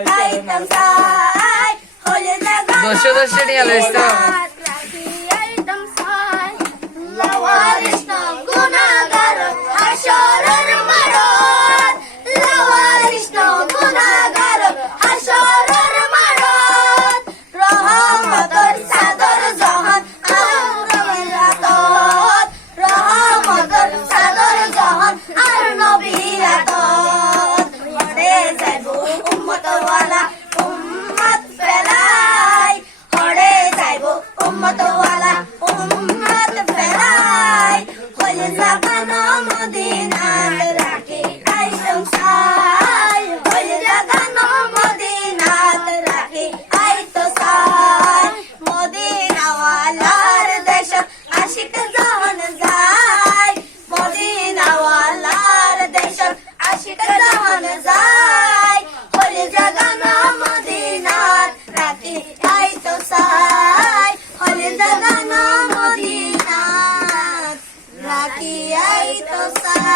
রাখি আইতাম সাই হলে aşka zamanı zar.